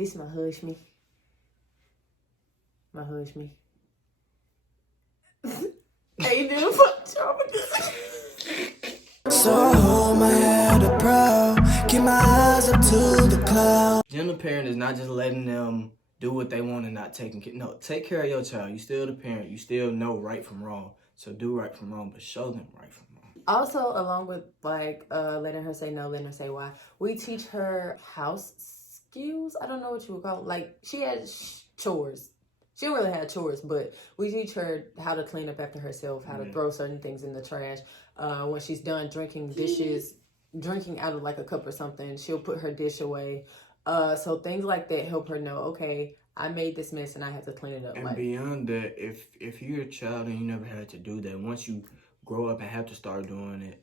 This my hush me. My hush me. Hey, dude, fuck So I hold my head up proud, keep my eyes up to the clouds. Gentle parent is not just letting them do what they want and not taking care. No, take care of your child. You still the parent. You still know right from wrong. So do right from wrong, but show them right from wrong. Also, along with letting her say no, letting her say why, we teach her house skills. I don't know what you would call them. Like, she has chores. She don't really have chores, but we teach her how to clean up after herself, how to throw certain things in the trash. When she's done drinking out of like a cup or something, she'll put her dish away. So things like that help her know, okay, I made this mess and I have to clean it up. And beyond that, if you're a child and you never had to do that, once you grow up and have to start doing it,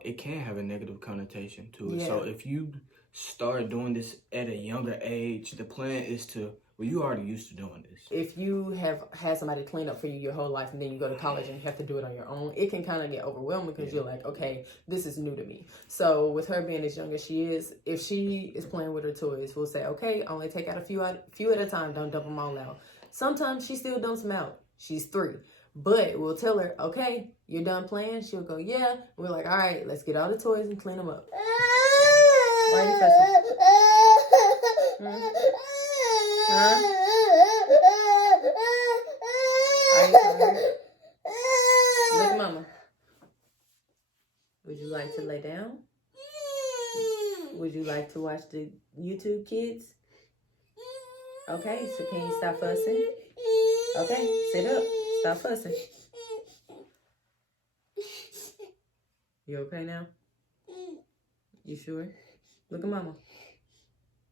it can have a negative connotation to it. Yeah. So if you start doing this at a younger age, the plan is to, well, you already used to doing this. If you have had somebody clean up for you your whole life and then you go to college and you have to do it on your own, it can kind of get overwhelming because you're like, okay, this is new to me. So with her being as young as she is, if she is playing with her toys, we'll say, okay, only take out a few at a time. Don't dump them all out. Sometimes she still dumps them out. She's 3. But we'll tell her, okay, you're done playing? She'll go, yeah. We're like, all right, let's get all the toys and clean them up. Why are you fussing? Huh? Look at mama. Would you like to lay down? Would you like to watch the YouTube kids? Okay, so can you stop fussing? Okay, sit up. Stop fussing. You okay now? You sure? Look at mama.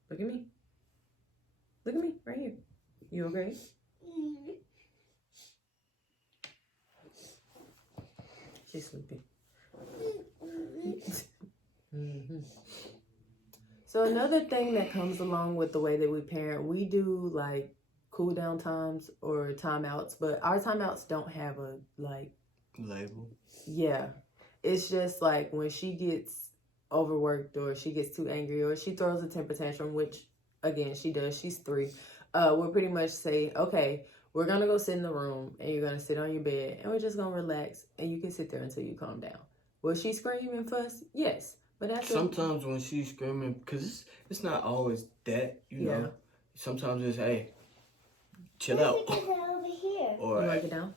Look at me. Look at me, right here. You okay? She's sleeping. So another thing that comes along with the way that we parent, we do like cool down times or timeouts, but our timeouts don't have a label. Yeah. It's just like when she gets overworked or she gets too angry or she throws a temper tantrum, which again she does. She's 3. We'll pretty much say, okay, we're going to go sit in the room and you're going to sit on your bed and we're just going to relax and you can sit there until you calm down. Will she scream and fuss? Yes. But that's sometimes when she's screaming, because it's not always that, you know. Sometimes it's, hey, chill out. Over here. Or, you want to get down?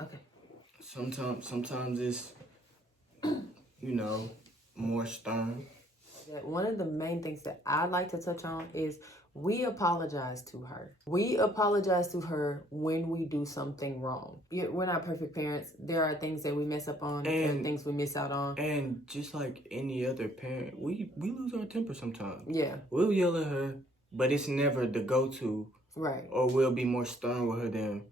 Okay. Sometimes it's, you know, more stern. One of the main things that I'd like to touch on is we apologize to her. We apologize to her when we do something wrong. We're not perfect parents. There are things that we mess up on and things we miss out on. And just like any other parent, we lose our temper sometimes. Yeah. We'll yell at her, but it's never the go-to. Right. Or we'll be more stern with her than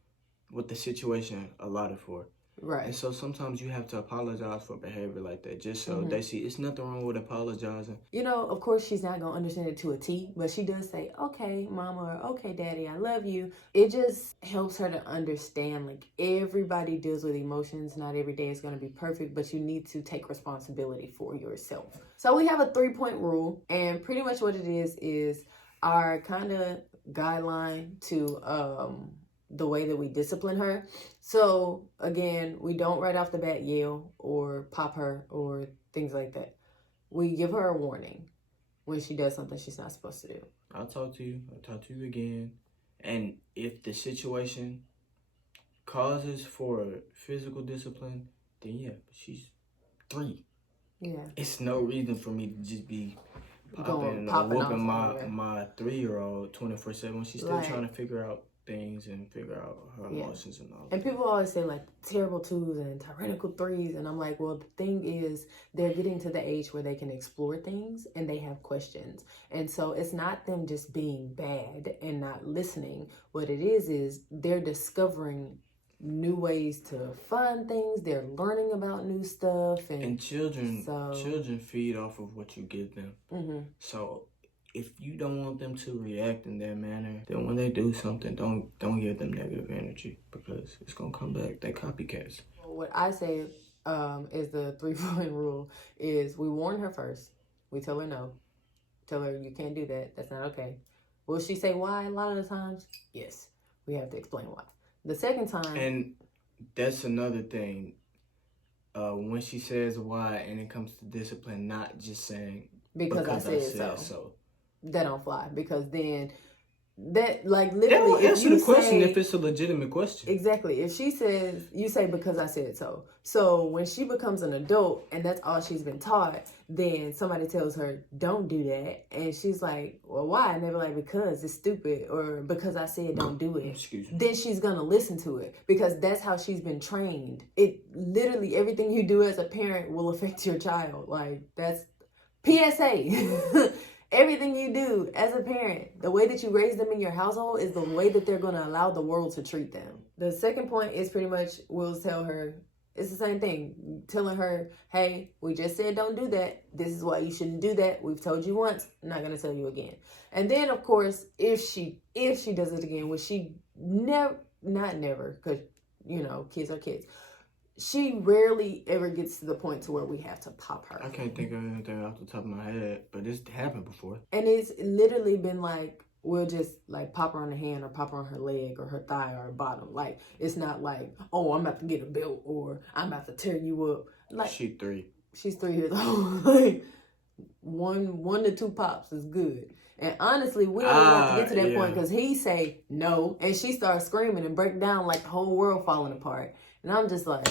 what the situation allotted for. Right. And so sometimes you have to apologize for behavior like that, just so they see it's nothing wrong with apologizing. You know, of course, she's not going to understand it to a T, but she does say, okay, mama, or okay, daddy, I love you. It just helps her to understand, like, everybody deals with emotions. Not every day is going to be perfect, but you need to take responsibility for yourself. So we have a 3-point rule, and pretty much what it is our kind of guideline to the way that we discipline her. So again, we don't right off the bat yell or pop her or things like that. We give her a warning when she does something she's not supposed to do. I'll talk to you again. And if the situation causes for physical discipline, then yeah, she's 3. Yeah. It's no reason for me to just be popping or whooping my 3-year-old 24/7 when she's still trying to figure out things and figure out her emotions and all. And people always say like terrible 2s and tyrannical 3s, and I'm like, well, the thing is they're getting to the age where they can explore things and they have questions, and so it's not them just being bad and not listening. What it is they're discovering new ways to find things. They're learning about new stuff, and children feed off of what you give them. So if you don't want them to react in that manner, then when they do something, don't give them negative energy, because it's gonna come back. They copycats. What I say is the 3-point rule is we warn her first. We tell her no. Tell her you can't do that. That's not okay. Will she say why a lot of the times? Yes. We have to explain why. The second time... And that's another thing. When she says why and it comes to discipline, not just saying because I said so. That don't fly. Because then... That, like, literally... That will answer the question if it's a legitimate question. Exactly. If she says... You say because I said so. So, when she becomes an adult and that's all she's been taught, then somebody tells her, don't do that. And she's like, well, why? And they're like, because it's stupid. Or because I said don't do it. Excuse me. Then she's going to listen to it. Because that's how she's been trained. It literally, everything you do as a parent will affect your child. Like, that's... PSA. Everything you do as a parent, the way that you raise them in your household is the way that they're going to allow the world to treat them. The second point is pretty much, we'll tell her, it's the same thing. Telling her, hey, we just said don't do that. This is why you shouldn't do that. We've told you once. I'm not going to tell you again. And then, of course, if she does it again, which she never, not never, because, you know, kids are kids. She rarely ever gets to the point to where we have to pop her. I can't think of anything off the top of my head, but it's happened before. And it's literally been like, we'll just like pop her on the hand or pop her on her leg or her thigh or her bottom. Like, it's not like, oh, I'm about to get a belt or I'm about to tear you up. Like, She's 3 years old. Like, one to two pops is good. And honestly, we don't have to get to that point because he say no, and she starts screaming and break down like the whole world falling apart. And I'm just like,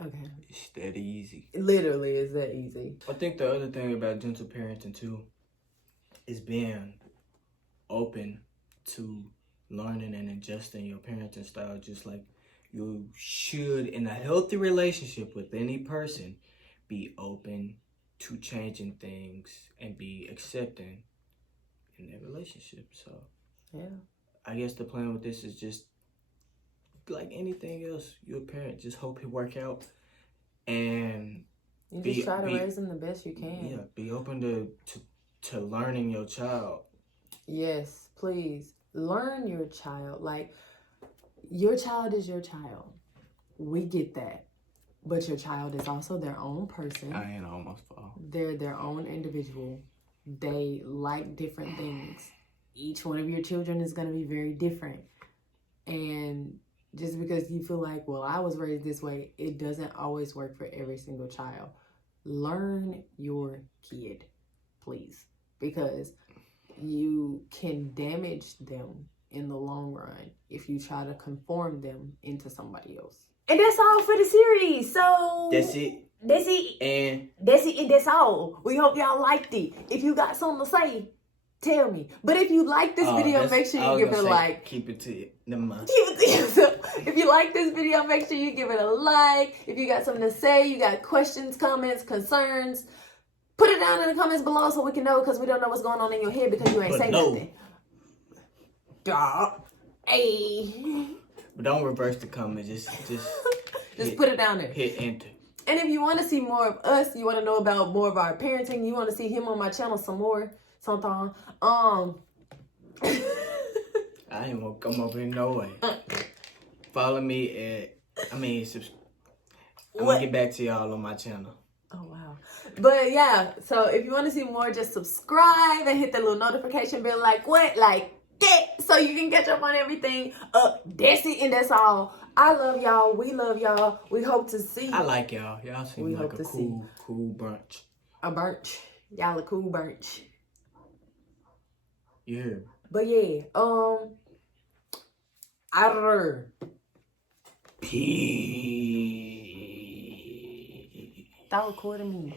okay. It's that easy. It literally is that easy. I think the other thing about gentle parenting too is being open to learning and adjusting your parenting style, just like you should in a healthy relationship with any person. Be open to changing things and be accepting in their relationship. So yeah, I guess the plan with this is just like anything else. You're a parent, just hope it work out, and you just try to raise them the best you can. Yeah, be open to learning your child. Yes, please learn your child. Like, your child is your child. We get that. But your child is also their own person. I ain't almost fall. They're their own individual. They like different things. Each one of your children is going to be very different. And just because you feel like, well, I was raised this way, it doesn't always work for every single child. Learn your kid, please. Because you can damage them in the long run if you try to conform them into somebody else. And that's all for the series. So that's it. That's it. And that's it. And that's all. We hope y'all liked it. If you got something to say, tell me. But if you like this video, make sure you give it a like. Keep it to you. Never mind. Keep it to yourself. If you like this video, make sure you give it a like. If you got something to say, you got questions, comments, concerns, put it down in the comments below so we can know, because we don't know what's going on in your head because you ain't say nothing. Dog. Hey. But don't reverse the comment. Just put it down there. Hit enter. And if you want to see more of us, you want to know about more of our parenting, you want to see him on my channel some more, sometime. I ain't gonna come over here no way. Follow me at, I'm gonna get back to y'all on my channel. Oh, wow. But yeah, so if you want to see more, just subscribe and hit the little notification bell like what? Like that, so you can catch up on everything. That's it and that's all. I love y'all. We love y'all. We hope to see you. I like y'all. Y'all seem like a cool bunch. A bunch. Y'all a cool bunch. Yeah. But yeah, Peace. Stop recording me.